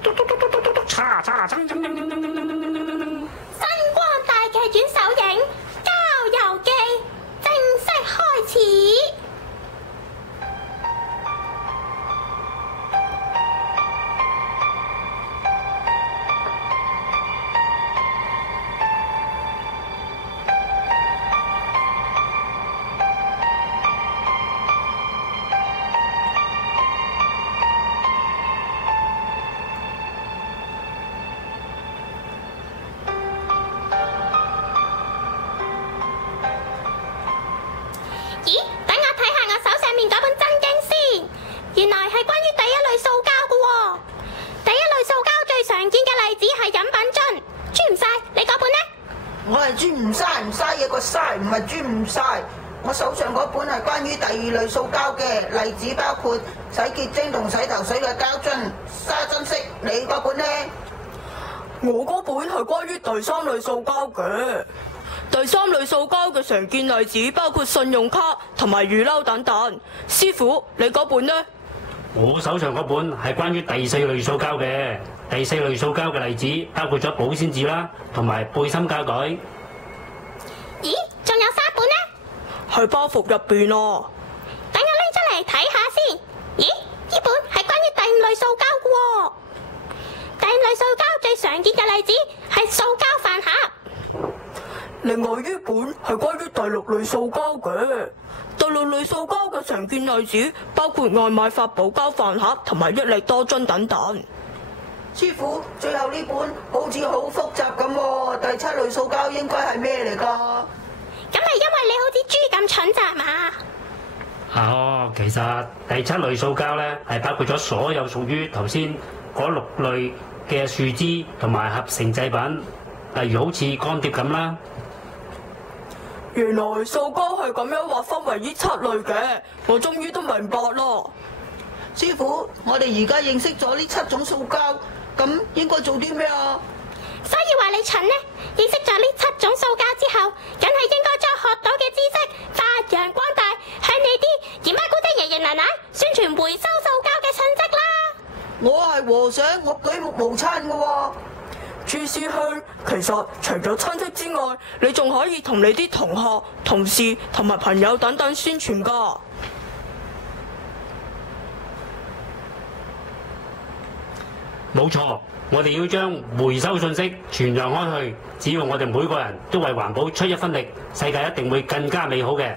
新光大劇院首映《郊遊記》正式開始。咦，等我睇下我手上面嗰本真經先。原來係關於第一類塑膠嘅喎。第一類塑膠最常見嘅例子係飲品樽。朱唔晒，你嗰本呢？我係朱唔晒，唔晒嘢個晒，唔係朱唔晒。我手上嗰本係關於第二類塑膠嘅例子，包括洗潔精同洗頭水嘅膠樽、沙珍式。你嗰本呢？我嗰本係關於第三類塑膠嘅。第三類塑膠嘅常見例子包括信用卡同埋雨褸等等。師傅，你嗰本呢？我手上嗰本係關於第四類塑膠嘅。第四類塑膠嘅例子包括咗保鮮紙啦，同埋背心膠袋。咦，仲有3本呢？喺包袱入邊啊。等我拎出嚟睇下先。咦，呢本係關於第5類塑膠嘅喎。第5類塑膠最常見嘅例子係塑膠飯盒。另外呢本係關於第6類塑膠嘅。第6類塑膠嘅常見例子包括外賣發泡膠飯盒同埋益力多樽等等。師傅，最後呢本好似好複雜咁喎。第7類塑膠應該係咩嚟㗎？咁係因為你好似豬咁蠢咋嘛？其實第7類塑膠咧係包括咗所有屬於頭先嗰6類嘅樹脂同埋合成製品，例如好似乾碟咁啦。原來塑膠係咁樣劃分為呢7類嘅，我終於都明白啦。師傅，我哋而家認識咗呢7種塑膠，咁應該做啲咩啊？所以話你蠢呢？認識咗呢7種塑膠之後，梗係應該將學到嘅知識發揚光大，向你啲姨媽姑姐爺爺奶奶宣傳回收塑膠嘅訊息啦。我係和尚，我舉目無親嘅喎。朱師兄，其實除咗親戚之外，你仲可以同你啲同學、同事同埋朋友等等宣傳㗎。冇錯，我哋要將回收信息傳揚開去，只要我哋每個人都為環保出一分力，世界一定會更加美好嘅。